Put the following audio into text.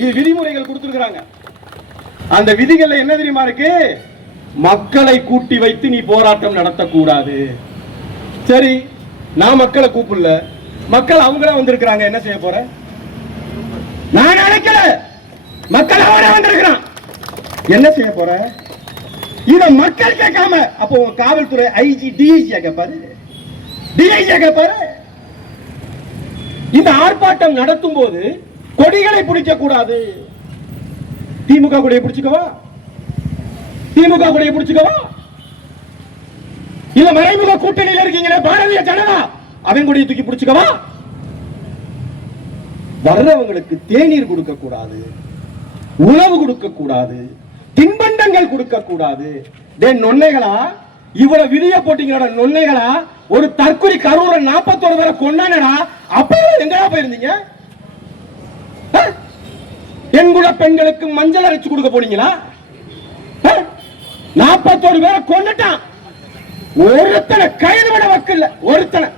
இது விதிமுறைகள் கொடுத்துருக்குறாங்க. அந்த விதிகள்ல என்ன தெரியுமா இருக்கு? மக்களை கூட்டி வைத்து நீ போராட்டம் நடத்தக்கூடாது. சரி நான் மக்களை கூப்பிடல. மக்கள் அவங்களா வந்திருக்கிறாங்க. என்ன செய்ய போற? நான் நினைக்கல மக்கள் அவனே வந்திருக்கிறான். என்ன செய்ய போற? இத மக்கள் கேட்காம அப்போ காவல்துறை ஐஜி டிஐஜியா கேட்பாரு டிஐஜியா கேட்பாரு இந்த ஆர்ப்பாட்டம் நடத்தும் போது கொடிகளை பிடிக்க கூடாது. திமுக கொடியை பிடிச்சுக்கவா? திமுக கொடியை பிடிச்சுக்கவா? இல்ல மறைமுக கூட்டணியில இருக்கீங்களே பாரதிய ஜனதா? அவன் கொடியை தூக்கி பிடிச்சுக்கவா? வர்றவங்களுக்கு தேநீர் கொடுக்க கூடாது. உணவு கொடுக்க கூடாது. தின்பண்டங்கள் கொடுக்க கூடாது. நொன்னைகளா இவ்வளவு விதிய போட்டீங்களோட நொன்னைகளா ஒரு தற்கொலை கரூரை நாற்பத்தோரு பேரை கொண்டானடா அப்ப எங்கடா போயிருந்தீங்க? எங்குள்ள பெண்களுக்கு மஞ்சள் அரைச்சு கொடுக்க போனீங்களா? நாற்பத்தோரு பேரை கொண்டுட்டான் ஒருத்தனை கைது விட வக்கில்ல. ஒருத்தனை.